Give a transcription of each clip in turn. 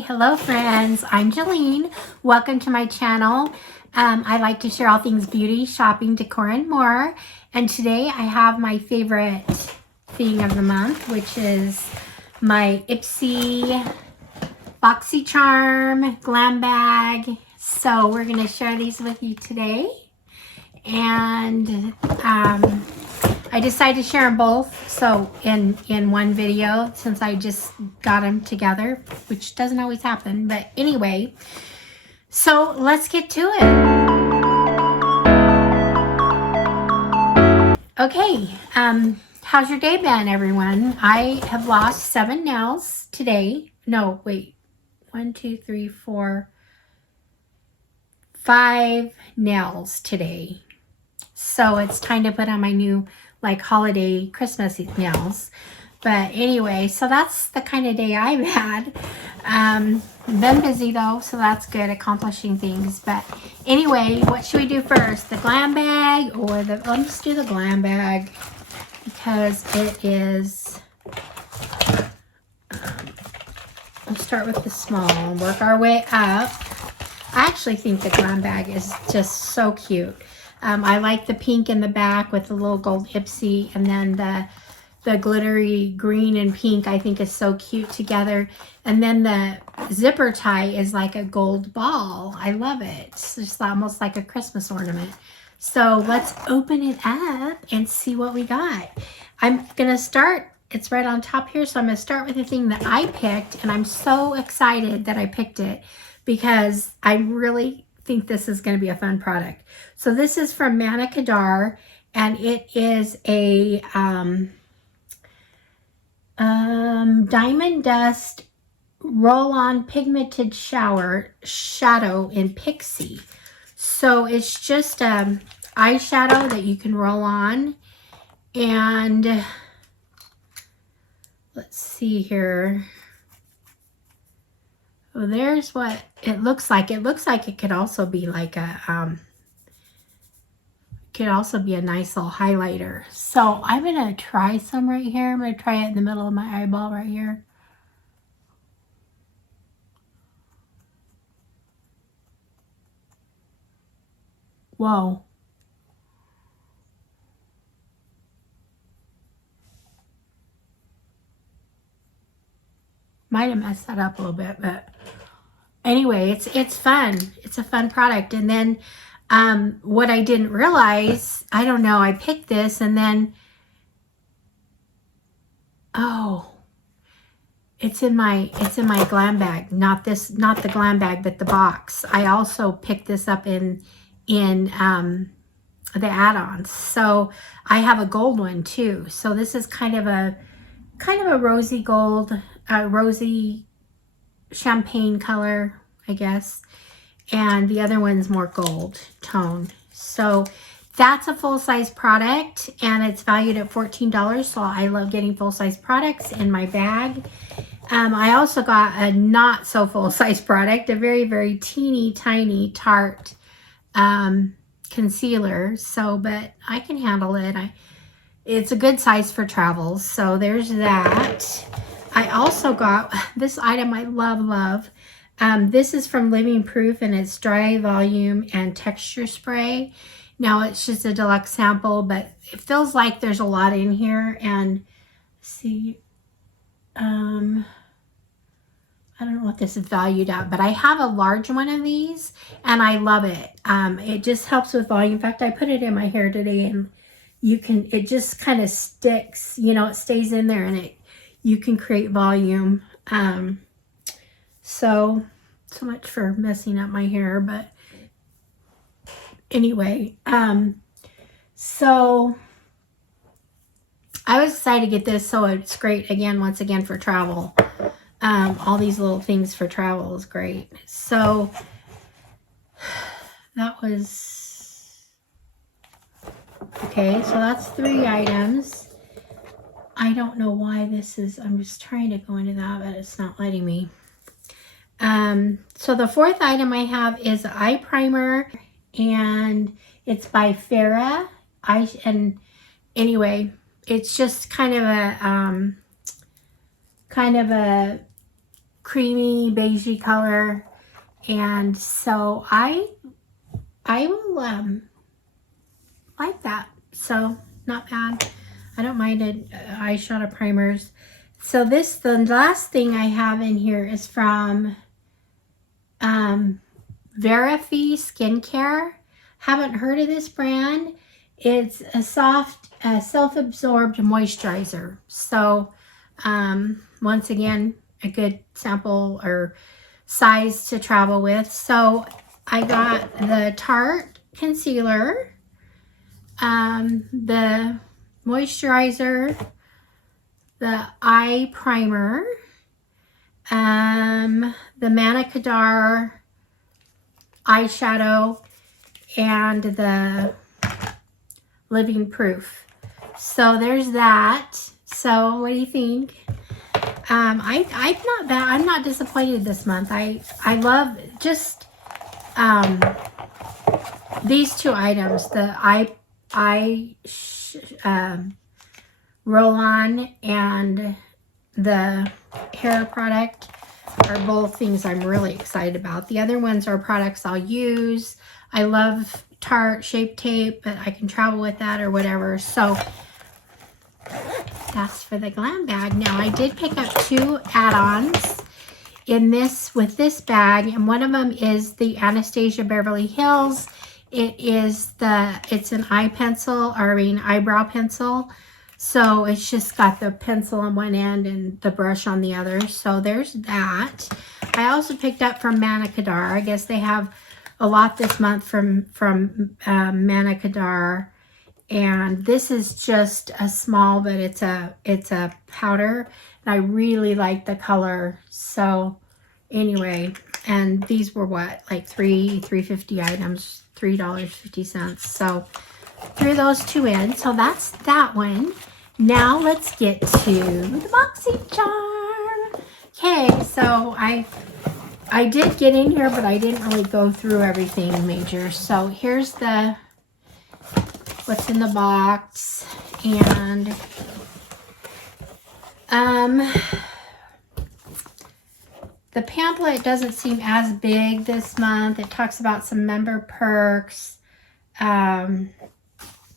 Hello friends, I'm Jolene. Welcome to my channel. I like to share all things beauty, shopping, decor, and more. And today I have my favorite thing of the month, which is my Ipsy Boxycharm Glambag. So we're going to share these with you today. And I decided to share them both so in one video since I just got them together, which doesn't always happen. But anyway, so let's get to it. Okay, how's your day been, everyone? I have lost 7 nails today. No, wait. 1, 2, 3, 4, 5 nails today. So it's time to put on my new like holiday Christmas nails. But anyway, so that's the kind of day I've had. Been busy though, so that's good, accomplishing things. But anyway, what should we do first? The Glambag or the, let's do the Glambag because it is, we'll start with the small and work our way up. I actually think the Glambag is just so cute. I like the pink in the back with the little gold Ipsy, and then the glittery green and pink I think is so cute together. And then the zipper tie is like a gold ball. I love it. It's just almost like a Christmas ornament. So let's open it up and see what we got. I'm gonna start, it's right on top here, so I'm gonna start with the thing that I picked, and I'm so excited that I picked it because I really think this is going to be a fun product. So this is from Manna Kadar, and it is a diamond dust roll-on pigmented shadow in Pixie. So it's just eyeshadow that you can roll on, and let's see here. Well, there's what it looks like. It looks like it could also be like a, could also be a nice little highlighter. So I'm going to try some right here. I'm going to try it in the middle of my eyeball right here. Whoa. Might have messed that up a little bit, but anyway, it's fun. It's a fun product. And then what I didn't realize, I don't know, I picked this and then, oh, it's in my Glambag. Not the Glambag, but the box. I also picked this up in the add-ons. So I have a gold one too. So this is kind of a rosy gold, rosy champagne color, I guess. And the other one's more gold tone. So that's a full-size product, and it's valued at $14. So I love getting full-size products in my bag. I also got a not so full-size product, a very, very teeny tiny Tarte concealer. So, but I can handle it. It's a good size for travel. So there's that. I also got this item I love. This is from Living Proof, and it's dry volume and texture spray. Now it's just a deluxe sample, but it feels like there's a lot in here. And see, I don't know what this is valued at, but I have a large one of these and I love it. It just helps with volume. In fact, I put it in my hair today, and it just kind of sticks, you know, it stays in there, and you can create volume. So much for messing up my hair, but anyway, so I was excited to get this, so it's great once again for travel. All these little things for travel is great. So that was okay. So that's 3 items. I don't know why this is, I'm just trying to go into that, but it's not letting me. So the 4th item I have is an eye primer, and it's by Farah. And anyway, it's just kind of a creamy beigey color. And so I will like that. So not bad. I don't mind it. Eyeshadow primers. So the last thing I have in here is from Verifi Skincare. Haven't heard of this brand. It's a soft, self-absorbed moisturizer. So once again, a good sample or size to travel with. So I got the Tarte concealer, the moisturizer, the eye primer, the Manicadar eyeshadow, and the Living Proof. So there's that. So what do you think? I'm not bad. I'm not disappointed this month. I love just these two items, the eye roll-on and the hair product are both things I'm really excited about. The other ones are products I'll use. I love Tarte Shape Tape, but I can travel with that or whatever. So that's for the Glambag. Now I did pick up 2 add-ons in this with this bag, and one of them is the Anastasia Beverly Hills. It's an eyebrow pencil. So it's just got the pencil on one end and the brush on the other. So there's that. I also picked up from Manicadar. I guess they have a lot this month from Manicadar. And this is just a small, but it's a powder. And I really like the color. So anyway, and these were what, like $3.50 items, $3.50. So threw those 2 in. So that's that one. Now let's get to the Boxycharm. Okay, so I did get in here, but I didn't really go through everything major. So here's what's in the box, and the pamphlet doesn't seem as big this month. It talks about some member perks.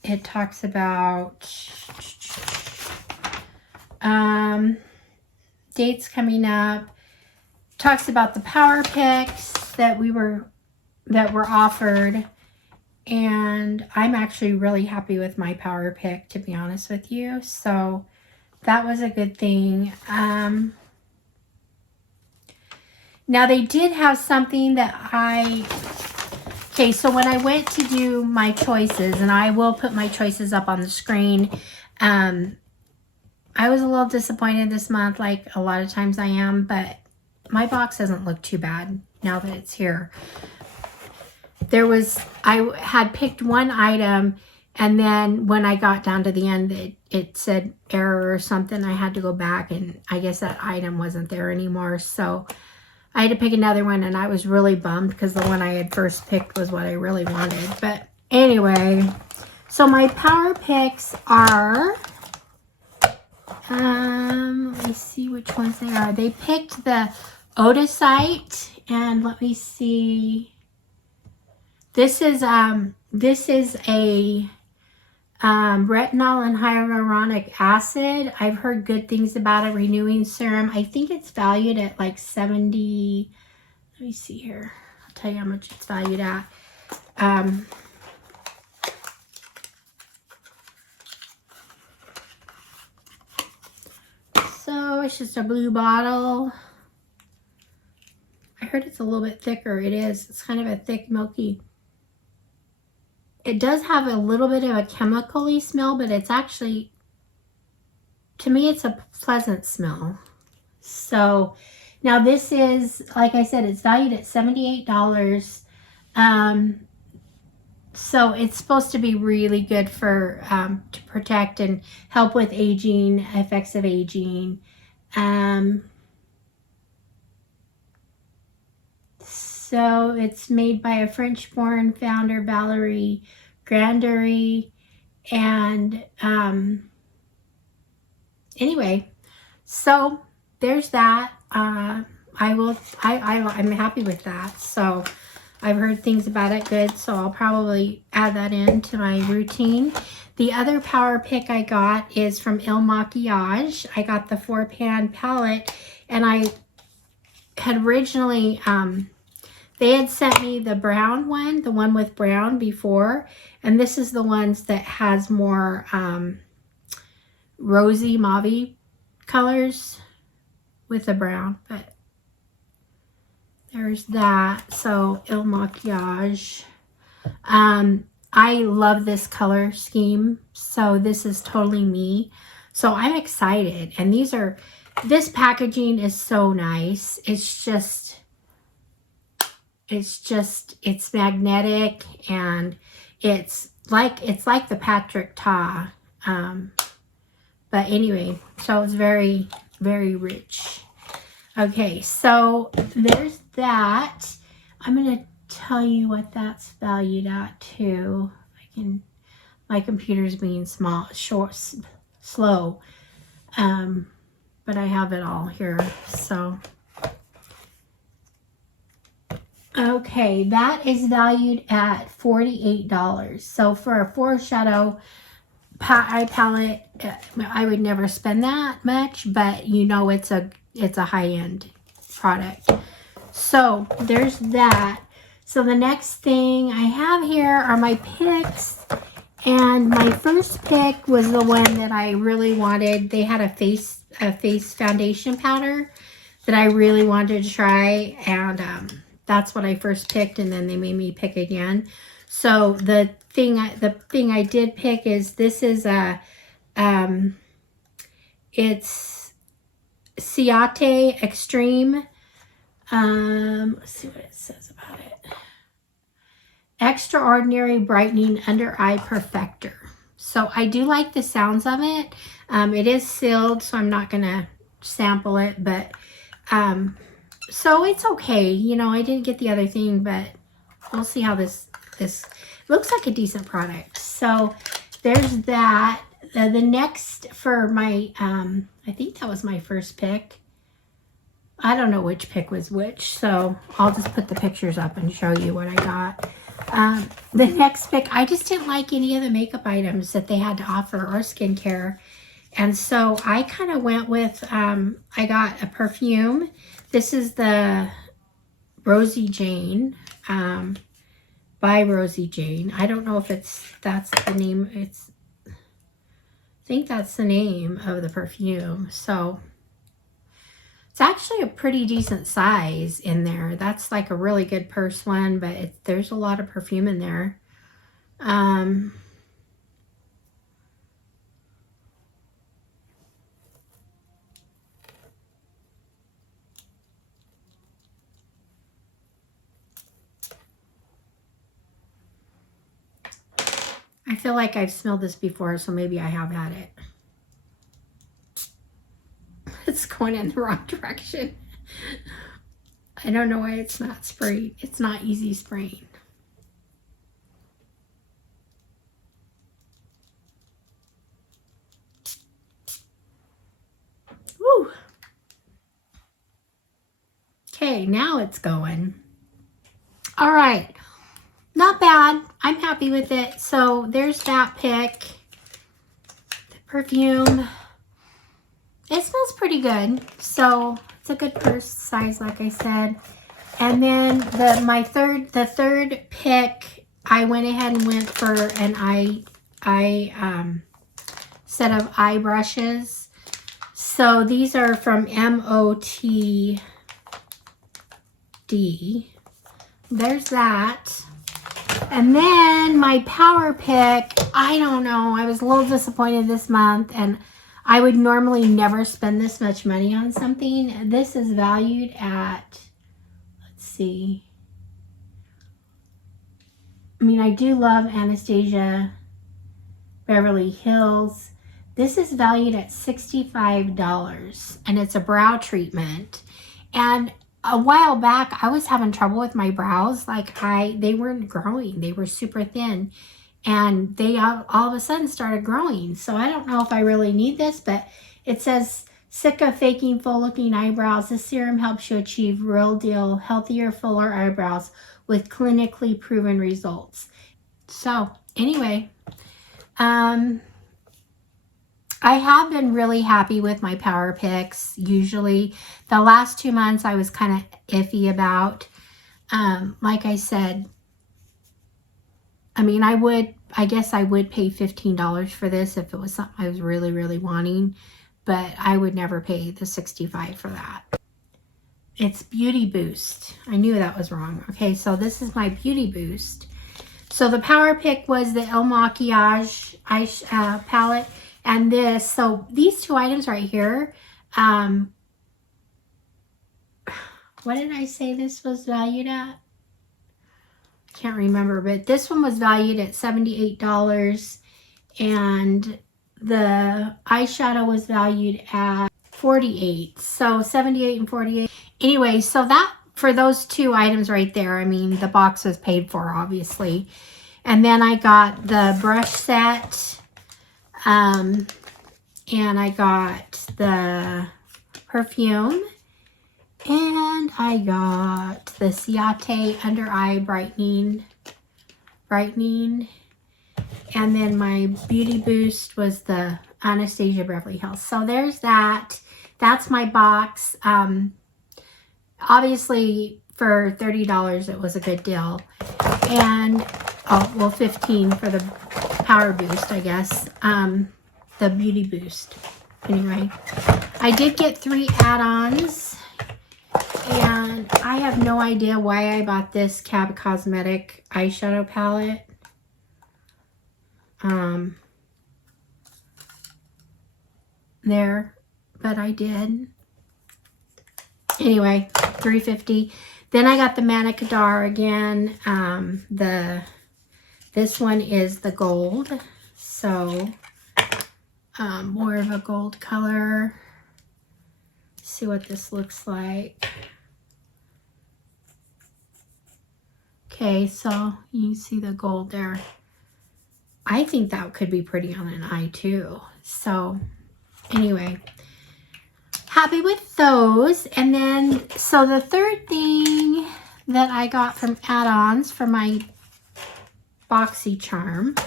It talks about dates coming up. Talks about the power picks that were offered, and I'm actually really happy with my power pick, to be honest with you. So that was a good thing. Now they did have something that okay, so when I went to do my choices, and I will put my choices up on the screen, I was a little disappointed this month, like a lot of times I am, but my box doesn't look too bad now that it's here. I had picked one item, and then when I got down to the end, it said error or something. I had to go back, and I guess that item wasn't there anymore. So I had to pick another one, and I was really bummed because the one I had first picked was what I really wanted. But anyway, so my power picks are, let me see which ones they are. They picked the Odysite, and let me see. This is a retinol and hyaluronic acid. I've heard good things about it. Renewing serum. I think it's valued at like 70. Let me see here. I'll tell you how much it's valued at. So it's just a blue bottle. I heard it's a little bit thicker. It is. It's kind of a thick, milky. It does have a little bit of a chemical-y smell, but it's actually, to me, it's a pleasant smell. So now this is, like I said, it's valued at $78. So it's supposed to be really good for to protect and help with aging, effects of aging. So it's made by a French-born founder, Valérie Grandery. And anyway, so there's that. I I'm happy with that. So I've heard things about it good, so I'll probably add that into my routine. The other power pick I got is from Il Maquillage. I got the 4-pan palette, and I had originally, they had sent me the brown one, the one with brown before, and this is the ones that has more rosy mauve colors with the brown, but there's that. So Il Maquillage. I love this color scheme, so this is totally me. So I'm excited, and this packaging is so nice. It's magnetic, and it's like the Patrick Ta. But anyway, so it's very, very rich. Okay, so there's that. I'm gonna tell you what that's valued at too. My computer's being slow. But I have it all here. So okay, that is valued at $48. So for a foreshadow eye palette, I would never spend that much, but you know it's a high-end product. So there's that. So the next thing I have here are my picks, and my first pick was the one that I really wanted. They had a face foundation powder that I really wanted to try, and that's what I first picked, and then they made me pick again. So the thing I did pick is this is it's Ciate Extreme. Let's see what it says about it. Extraordinary Brightening Under Eye Perfector. So I do like the sounds of it. It is sealed, so I'm not gonna sample it, but so it's okay. You know, I didn't get the other thing, but we'll see how this looks like a decent product. So there's that. The next for my I think that was my first pick. I don't know which pick was which, so I'll just put the pictures up and show you what I got. The next pick, I just didn't like any of the makeup items that they had to offer or skincare. And so I kind of went with, I got a perfume. This is the Rosie Jane, by Rosie Jane. I don't know if that's the name. I think that's the name of the perfume. So it's actually a pretty decent size in there. That's like a really good purse one, but there's a lot of perfume in there. I feel like I've smelled this before, so maybe I have had it. It's going in the wrong direction. I don't know why it's not sprayed. It's not easy spraying. Woo. Okay, now it's going. All right. Not bad. I'm happy with it. So there's that pick. The perfume. It smells pretty good. So it's a good purse size, like I said. And then the third pick, I went ahead and went for an set of eye brushes. So these are from MOTD. There's that. And then my power pick, I don't know. I was a little disappointed this month, and I would normally never spend this much money on something. This is valued at, let's see. I mean, I do love Anastasia Beverly Hills. This is valued at $65, and it's a brow treatment. And a while back, I was having trouble with my brows. Like they weren't growing. They were super thin. And they all of a sudden started growing. So I don't know if I really need this, but it says Sick of faking full-looking eyebrows? This serum helps you achieve real deal, healthier, fuller eyebrows with clinically proven results. So, anyway, I have been really happy with my power picks. Usually, the last 2 months I was kind of iffy about. Like I said, I mean, I guess I would pay $15 for this if it was something I was really, really wanting. But I would never pay the $65 for that. It's Beauty Boost. I knew that was wrong. Okay, so this is my Beauty Boost. So the power pick was the El Maquillage eye palette. And this, so these two items right here, what did I say this was valued at? Can't remember, but this one was valued at $78, and the eyeshadow was valued at $48. So 78 and 48. Anyway, so that for those two items right there, I mean, the box was paid for, obviously. And then I got the brush set, and I got the perfume, and I got the Ciate under eye brightening. And then my Beauty Boost was the Anastasia Beverly Hills. So there's that. That's my box. Obviously for $30 it was a good deal. And, oh, well, $15 for the Power Boost, I guess. The Beauty Boost. Anyway, I did get 3 add-ons. And I have no idea why I bought this Cab Cosmetic eyeshadow palette. There, but I did. Anyway, $3.50. Then I got the Manicadar again. This one is the gold, so more of a gold color. Let's see what this looks like. Okay, so you see the gold there. I think that could be pretty on an eye too. So anyway, happy with those. And then, so the third thing that I got from add-ons for my Boxycharm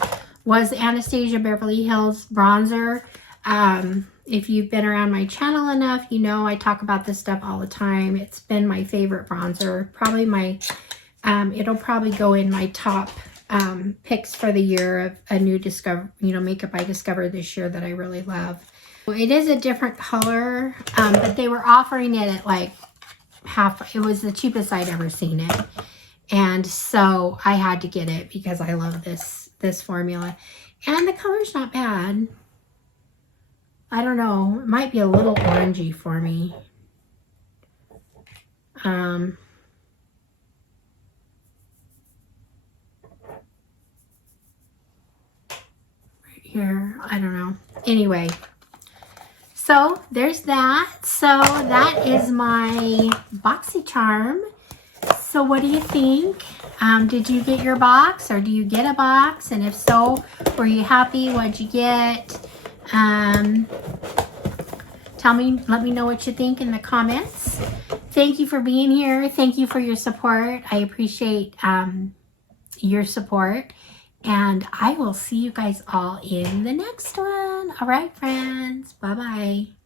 was Anastasia Beverly Hills bronzer. If you've been around my channel enough, you know I talk about this stuff all the time. It's been my favorite bronzer. Probably my, it'll probably go in my top picks for the year of a new makeup I discovered this year that I really love. It is a different color, but they were offering it at like half. It was the cheapest I'd ever seen it, and so I had to get it because I love this formula, and the color's not bad. I don't know, it might be a little orangey for me. Here, I don't know. Anyway, so there's that. So that is my Boxycharm. So what do you think? Did you get your box, or do you get a box? And if so, were you happy? What'd you get? Let me know what you think in the comments. Thank you for being here. Thank you for your support. I appreciate your support. And I will see you guys all in the next one. All right, friends. Bye-bye.